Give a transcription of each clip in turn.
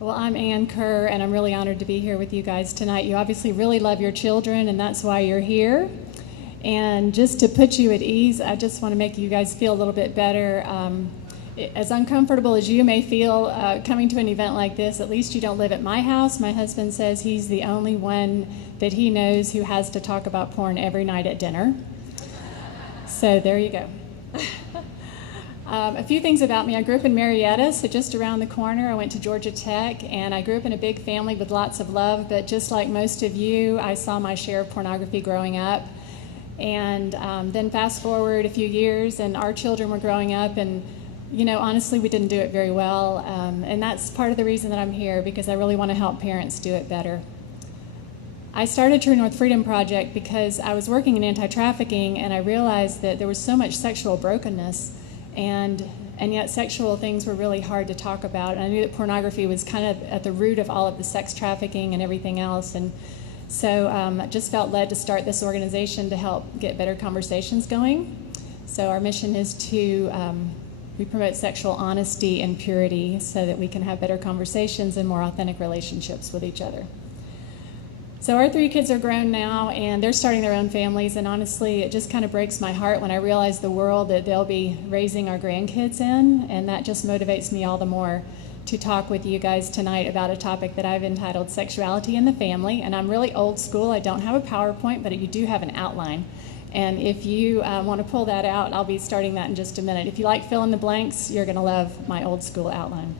Well, I'm Ann Kerr, and I'm really honored to be here with you guys tonight. You obviously really love your children, and that's why you're here. And just to put you at ease, I just want to make you guys feel a little bit better. As uncomfortable as you may feel coming to an event like this, at least you don't live at my house. My husband says he's the only one that he knows who has to talk about porn every night at dinner. So there you go. A few things about me. I grew up in Marietta, so just around the corner. I went to Georgia Tech, and I grew up in a big family with lots of love, but just like most of you, I saw my share of pornography growing up. And then fast forward a few years, and our children were growing up, and honestly, we didn't do it very well. And that's part of the reason that I'm here, because I really want to help parents do it better. I started True North Freedom Project because I was working in anti-trafficking, and I realized that there was so much sexual brokenness, and yet sexual things were really hard to talk about. And I knew that pornography was kind of at the root of all of the sex trafficking and everything else. And so I just felt led to start this organization to help get better conversations going. So our mission is to we promote sexual honesty and purity so that we can have better conversations and more authentic relationships with each other. So our 3 kids are grown now, and they're starting their own families, and honestly, it just kind of breaks my heart when I realize the world that they'll be raising our grandkids in, and that just motivates me all the more to talk with you guys tonight about a topic that I've entitled Sexuality in the Family. And I'm really old school. I don't have a PowerPoint, but you do have an outline. And if you want to pull that out, I'll be starting that in just a minute. If you like fill in the blanks, you're going to love my old school outline.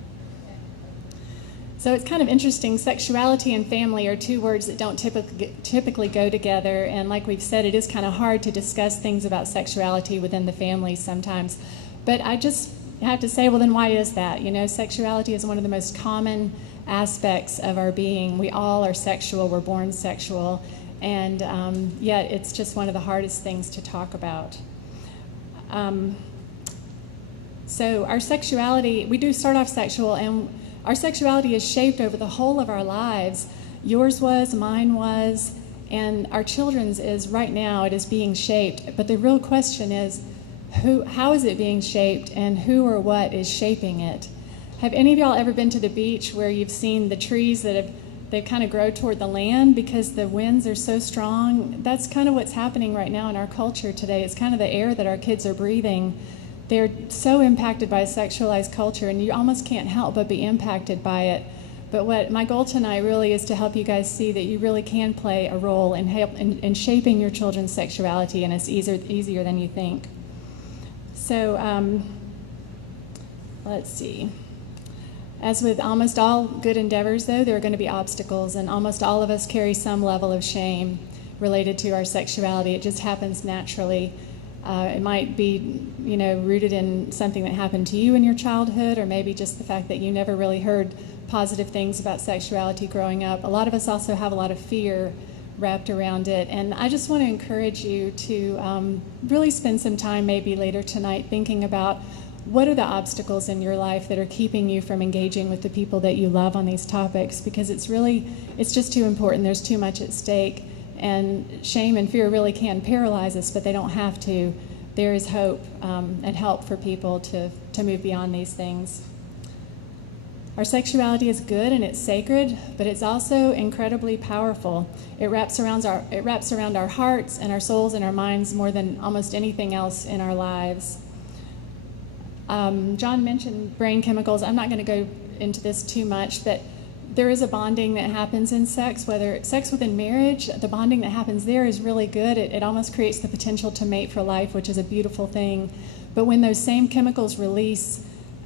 So it's kind of interesting. Sexuality and family are 2 words that don't typically go together. And like we've said, it is kind of hard to discuss things about sexuality within the family sometimes. But I just have to say, well, then why is that? Sexuality is one of the most common aspects of our being. We all are sexual. We're born sexual. And yet it's just one of the hardest things to talk about. So our sexuality, we do start off sexual, and our sexuality is shaped over the whole of our lives. Yours was, mine was, and our children's is right now. It is being shaped. But the real question is, how is it being shaped, and who or what is shaping it? Have any of y'all ever been to the beach where you've seen the trees that they kind of grow toward the land because the winds are so strong? That's kind of what's happening right now in our culture today. It's kind of the air that our kids are breathing. They're so impacted by a sexualized culture, and you almost can't help but be impacted by it. But what my goal tonight really is to help you guys see that you really can play a role in shaping your children's sexuality, and it's easier than you think. So let's see. As with almost all good endeavors, though, there are going to be obstacles, and almost all of us carry some level of shame related to our sexuality. It just happens naturally. It might be, rooted in something that happened to you in your childhood, or maybe just the fact that you never really heard positive things about sexuality growing up. A lot of us also have a lot of fear wrapped around it, and I just want to encourage you to really spend some time maybe later tonight thinking about what are the obstacles in your life that are keeping you from engaging with the people that you love on these topics, because it's just too important. There's too much at stake. And shame and fear really can paralyze us, but they don't have to. There is hope and help for people to move beyond these things. Our sexuality is good and it's sacred, but it's also incredibly powerful. It wraps around our hearts and our souls and our minds more than almost anything else in our lives. John mentioned brain chemicals. I'm not going to go into this too much, but there is a bonding that happens in sex, whether it's sex within marriage. The bonding that happens there is really good. It almost creates the potential to mate for life, which is a beautiful thing. But when those same chemicals release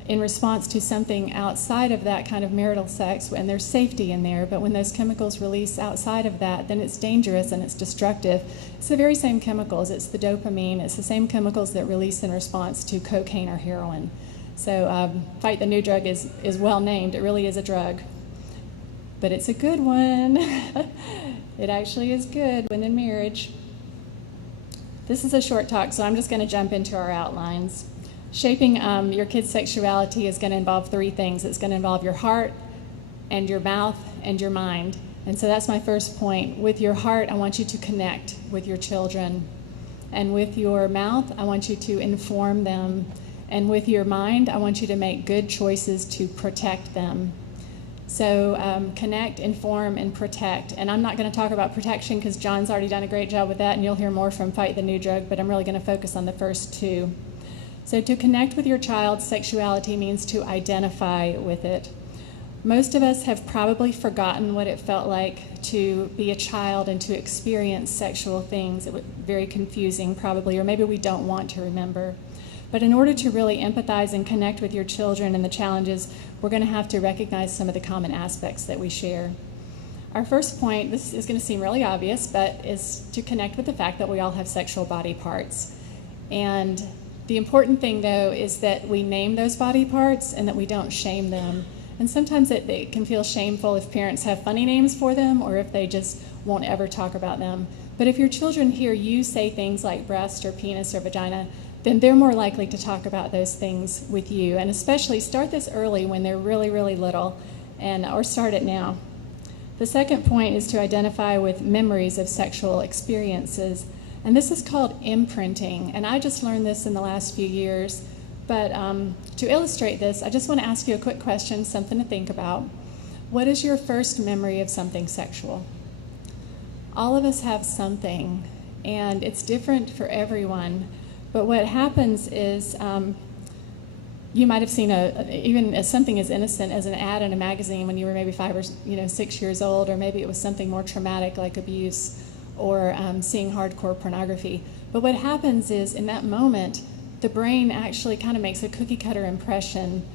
in response to something outside of that kind of marital sex, and there's safety in there, but when those chemicals release outside of that, then it's dangerous and it's destructive. It's the very same chemicals. It's the dopamine. It's the same chemicals that release in response to cocaine or heroin. So Fight the New Drug is well named. It really is a drug. But it's a good one. It actually is good when in marriage. This is a short talk, so I'm just going to jump into our outlines. Shaping your kid's sexuality is going to involve 3 things. It's going to involve your heart and your mouth and your mind. And so that's my first point. With your heart, I want you to connect with your children. And with your mouth, I want you to inform them. And with your mind, I want you to make good choices to protect them. So connect, inform, and protect. And I'm not going to talk about protection because John's already done a great job with that, and you'll hear more from Fight the New Drug, but I'm really going to focus on the first two. So to connect with your child's sexuality means to identify with it. Most of us have probably forgotten what it felt like to be a child and to experience sexual things. It was very confusing probably, or maybe we don't want to remember. But in order to really empathize and connect with your children and the challenges, we're going to have to recognize some of the common aspects that we share. Our first point, this is going to seem really obvious, but is to connect with the fact that we all have sexual body parts. And the important thing, though, is that we name those body parts and that we don't shame them. And sometimes it can feel shameful if parents have funny names for them or if they just won't ever talk about them. But if your children hear you say things like breast or penis or vagina, then they're more likely to talk about those things with you. And especially start this early when they're really, really little, or start it now. The second point is to identify with memories of sexual experiences. And this is called imprinting. And I just learned this in the last few years. But to illustrate this, I just want to ask you a quick question, something to think about. What is your first memory of something sexual? All of us have something, and it's different for everyone. But what happens is you might have seen even something as innocent as an ad in a magazine when you were maybe 5 or 6 years old, or maybe it was something more traumatic like abuse or seeing hardcore pornography. But what happens is in that moment, the brain actually kind of makes a cookie cutter impression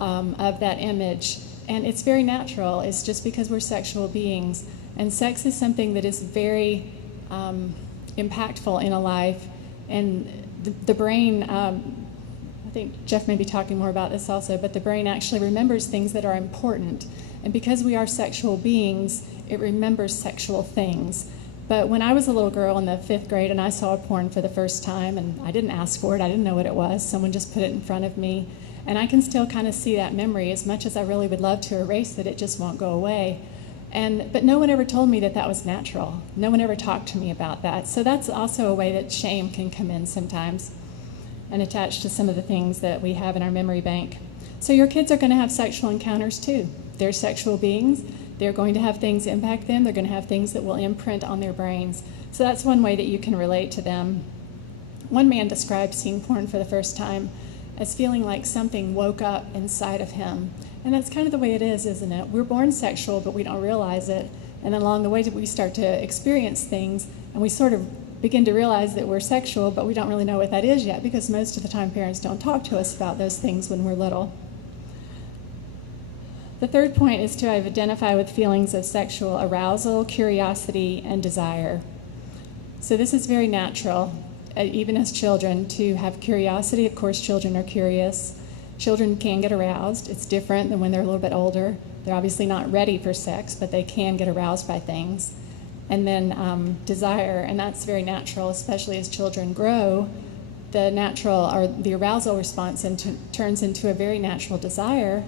of that image. And it's very natural. It's just because we're sexual beings. And sex is something that is very impactful in a life. And the brain, I think Jeff may be talking more about this also, but the brain actually remembers things that are important. And because we are sexual beings, it remembers sexual things. But when I was a little girl in the 5th grade and I saw porn for the first time, and I didn't ask for it, I didn't know what it was, someone just put it in front of me. And I can still kind of see that memory. As much as I really would love to erase it, it just won't go away. But no one ever told me that that was natural. No one ever talked to me about that. So that's also a way that shame can come in sometimes and attach to some of the things that we have in our memory bank. So your kids are going to have sexual encounters too. They're sexual beings. They're going to have things impact them. They're going to have things that will imprint on their brains. So that's one way that you can relate to them. One man described seeing porn for the first time as feeling like something woke up inside of him. And that's kind of the way it is, isn't it? We're born sexual, but we don't realize it. And then along the way, we start to experience things, and we sort of begin to realize that we're sexual, but we don't really know what that is yet, because most of the time parents don't talk to us about those things when we're little. The third point is to identify with feelings of sexual arousal, curiosity, and desire. So this is very natural, even as children, to have curiosity. Of course, children are curious. Children can get aroused. It's different than when they're a little bit older. They're obviously not ready for sex, but they can get aroused by things. And then desire, and that's very natural, especially as children grow. The arousal response turns into a very natural desire,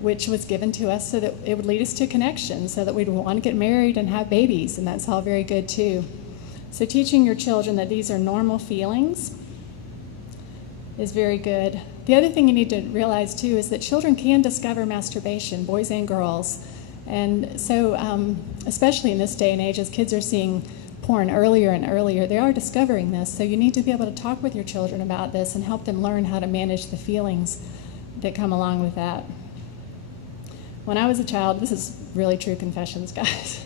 which was given to us so that it would lead us to connection, so that we'd want to get married and have babies, and that's all very good too. So teaching your children that these are normal feelings is very good. The other thing you need to realize too is that children can discover masturbation, boys and girls. And so, especially in this day and age, as kids are seeing porn earlier and earlier, they are discovering this. So you need to be able to talk with your children about this and help them learn how to manage the feelings that come along with that. When I was a child, this is really true confessions, guys,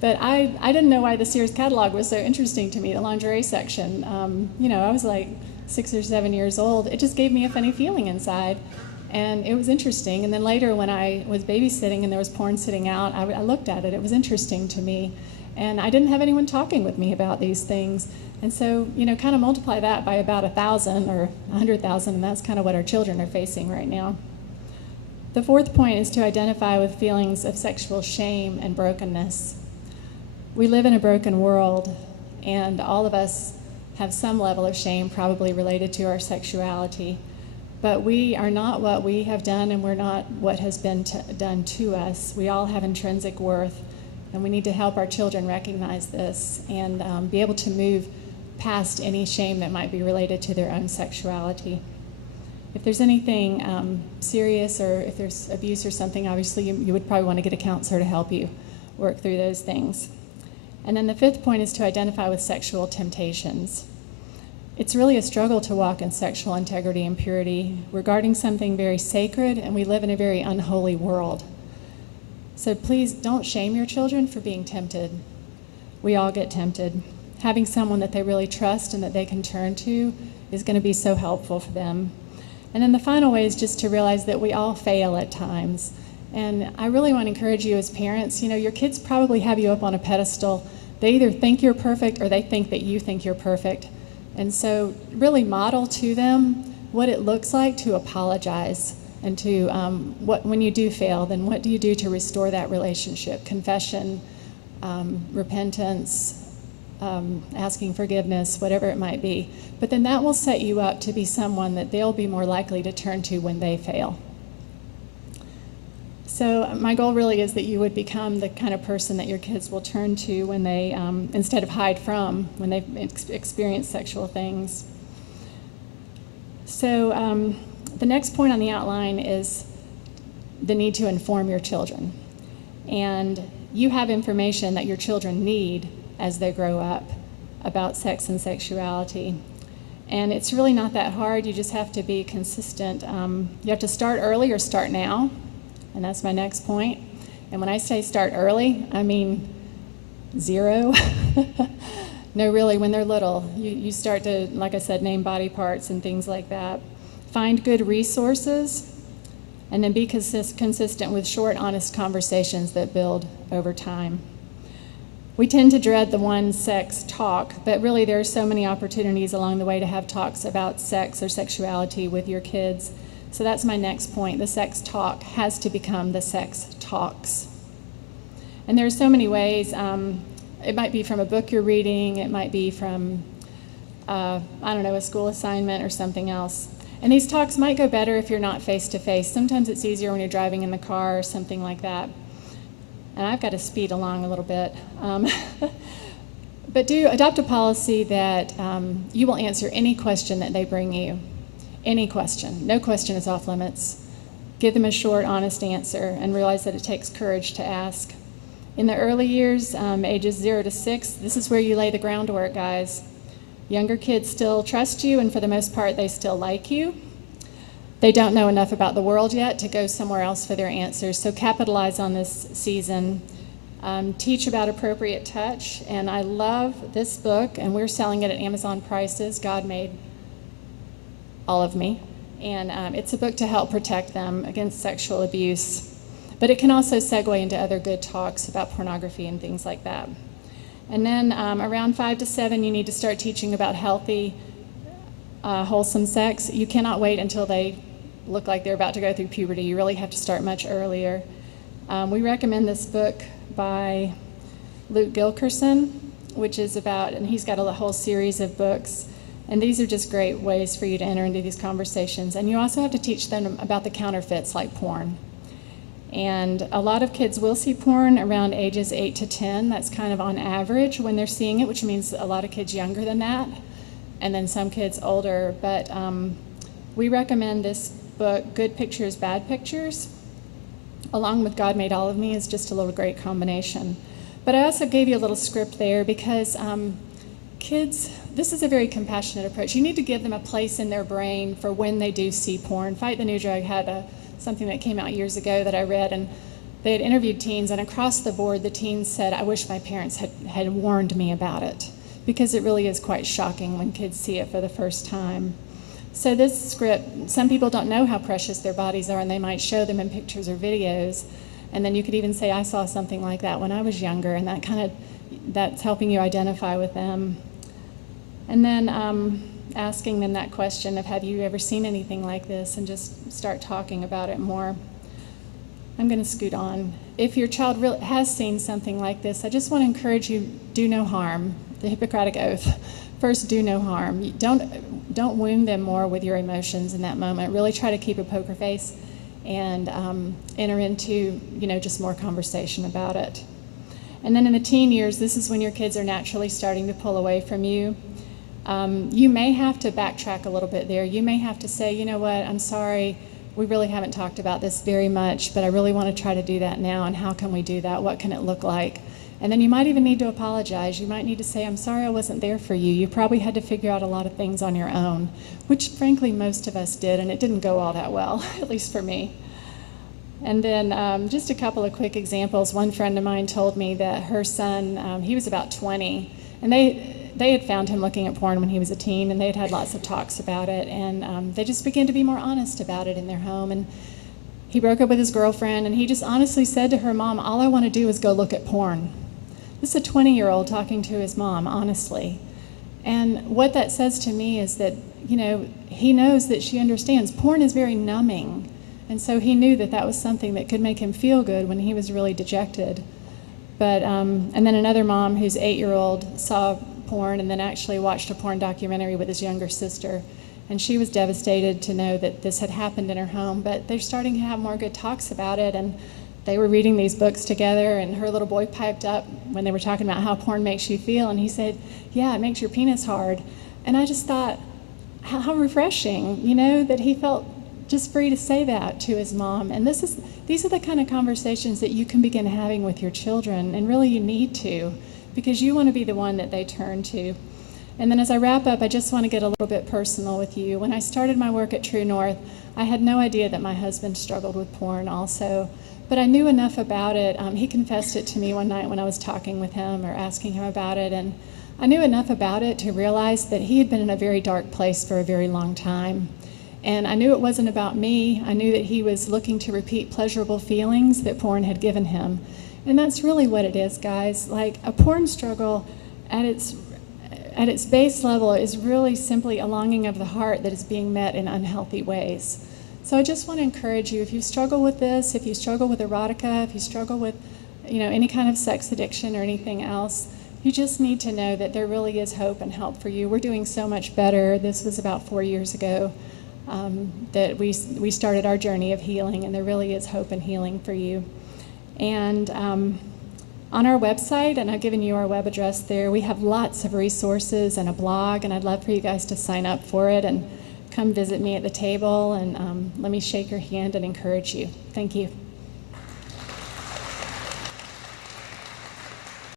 but I didn't know why the Sears catalog was so interesting to me, the lingerie section. I was like 6 or 7 years old. It just gave me a funny feeling inside, and it was interesting. And then later when I was babysitting and there was porn sitting out, I looked at it. It was interesting to me, and I didn't have anyone talking with me about these things. And so, kind of multiply that by about 1,000 or 100,000, and that's kind of what our children are facing right now. The fourth point is to identify with feelings of sexual shame and brokenness. We live in a broken world, and all of us have some level of shame probably related to our sexuality. But we are not what we have done, and we're not what has been done to us. We all have intrinsic worth, and we need to help our children recognize this and be able to move past any shame that might be related to their own sexuality. If there's anything serious, or if there's abuse or something, obviously you would probably want to get a counselor to help you work through those things. And then the fifth point is to identify with sexual temptations. It's really a struggle to walk in sexual integrity and purity. We're guarding something very sacred, and we live in a very unholy world. So please don't shame your children for being tempted. We all get tempted. Having someone that they really trust and that they can turn to is going to be so helpful for them. And then the final way is just to realize that we all fail at times. And I really want to encourage you as parents, your kids probably have you up on a pedestal. They either think you're perfect or they think that you think you're perfect. And so really model to them what it looks like to apologize, and to when you do fail, then what do you do to restore that relationship? Confession, repentance, asking forgiveness, whatever it might be. But then that will set you up to be someone that they'll be more likely to turn to when they fail. So my goal really is that you would become the kind of person that your kids will turn to when they, instead of hide from, when they experience sexual things. So the next point on the outline is the need to inform your children. And you have information that your children need as they grow up about sex and sexuality. And it's really not that hard. You just have to be consistent. You have to start early or start now. And that's my next point. And when I say start early, I mean 0. No, really, when they're little, you start to, like I said, name body parts and things like that. Find good resources, and then be consistent with short, honest conversations that build over time. We tend to dread the one-sex talk, but really there are so many opportunities along the way to have talks about sex or sexuality with your kids. So that's my next point. The sex talk has to become the sex talks. And there are so many ways. It might be from a book you're reading. It might be from, a school assignment or something else. And these talks might go better if you're not face-to-face. Sometimes it's easier when you're driving in the car or something like that. And I've got to speed along a little bit. But do adopt a policy that you will answer any question that they bring you. Any question. No question is off limits. Give them a short, honest answer, and realize that it takes courage to ask. In the early years, ages 0 to 6, this is where you lay the groundwork, guys. Younger kids still trust you, and for the most part, they still like you. They don't know enough about the world yet to go somewhere else for their answers, so capitalize on this season. Teach about appropriate touch, and I love this book, and we're selling it at Amazon prices. God made all of me, and it's a book to help protect them against sexual abuse, but it can also segue into other good talks about pornography and things like that. And then around 5 to 7, you need to start teaching about healthy, wholesome sex. You cannot wait until they look like they're about to go through puberty. You really have to start much earlier. We recommend this book by Luke Gilkerson, which is about, and he's got a whole series of books. And these are just great ways for you to enter into these conversations. And you also have to teach them about the counterfeits like porn. And a lot of kids will see porn around ages 8 to 10. That's kind of on average when they're seeing it, which means a lot of kids younger than that, and then some kids older. But we recommend this book, Good Pictures, Bad Pictures, along with God Made All of Me, is just a little great combination. But I also gave you a little script there because kids, this is a very compassionate approach. You need to give them a place in their brain for when they do see porn. Fight the New Drug had something that came out years ago that I read, and they had interviewed teens, and across the board the teens said, I wish my parents had warned me about it, because it really is quite shocking when kids see it for the first time. So this script, some people don't know how precious their bodies are, and they might show them in pictures or videos, and then you could even say, I saw something like that when I was younger, and that's helping you identify with them. And then asking them that question of, have you ever seen anything like this, and just start talking about it more. I'm going to scoot on. If your child really has seen something like this, I just want to encourage you, do no harm, the Hippocratic Oath. First, do no harm. Don't wound them more with your emotions in that moment. Really try to keep a poker face and enter into, just more conversation about it. And then in the teen years, this is when your kids are naturally starting to pull away from you. You may have to backtrack a little bit there. You may have to say, you know what, I'm sorry, we really haven't talked about this very much, but I really want to try to do that now, and how can we do that? What can it look like? And then you might even need to apologize. You might need to say, I'm sorry I wasn't there for you. You probably had to figure out a lot of things on your own, which frankly most of us did, and it didn't go all that well, at least for me. And then just a couple of quick examples. One friend of mine told me that her son, he was about 20, and they had found him looking at porn when he was a teen, and they had had lots of talks about it, and they just began to be more honest about it in their home. And he broke up with his girlfriend, and he just honestly said to her mom, all I want to do is go look at porn. This is a 20-year-old talking to his mom, honestly. And what that says to me is that, you know, he knows that she understands. Porn is very numbing. And so he knew that that was something that could make him feel good when he was really dejected. But, and then another mom whose 8-year-old saw porn and then actually watched a porn documentary with his younger sister. And she was devastated to know that this had happened in her home. But they're starting to have more good talks about it. And they were reading these books together, and her little boy piped up when they were talking about how porn makes you feel, and he said, yeah, it makes your penis hard. And I just thought, how refreshing, you know, that he felt just free to say that to his mom. And these are the kind of conversations that you can begin having with your children, and really you need to, because you want to be the one that they turn to. And then as I wrap up, I just want to get a little bit personal with you. When I started my work at True North, I had no idea that my husband struggled with porn also. But I knew enough about it. He confessed it to me one night when I was talking with him or asking him about it. And I knew enough about it to realize that he had been in a very dark place for a very long time. And I knew it wasn't about me. I knew that he was looking to repeat pleasurable feelings that porn had given him. And that's really what it is, guys. Like, a porn struggle at its base level is really simply a longing of the heart that is being met in unhealthy ways. So I just want to encourage you, if you struggle with this, if you struggle with erotica, if you struggle with, you know, any kind of sex addiction or anything else, you just need to know that there really is hope and help for you. We're doing so much better. This was about 4 years ago that we started our journey of healing, and there really is hope and healing for you. And on our website, and I've given you our web address there, we have lots of resources and a blog, and I'd love for you guys to sign up for it and come visit me at the table, and let me shake your hand and encourage you. Thank you.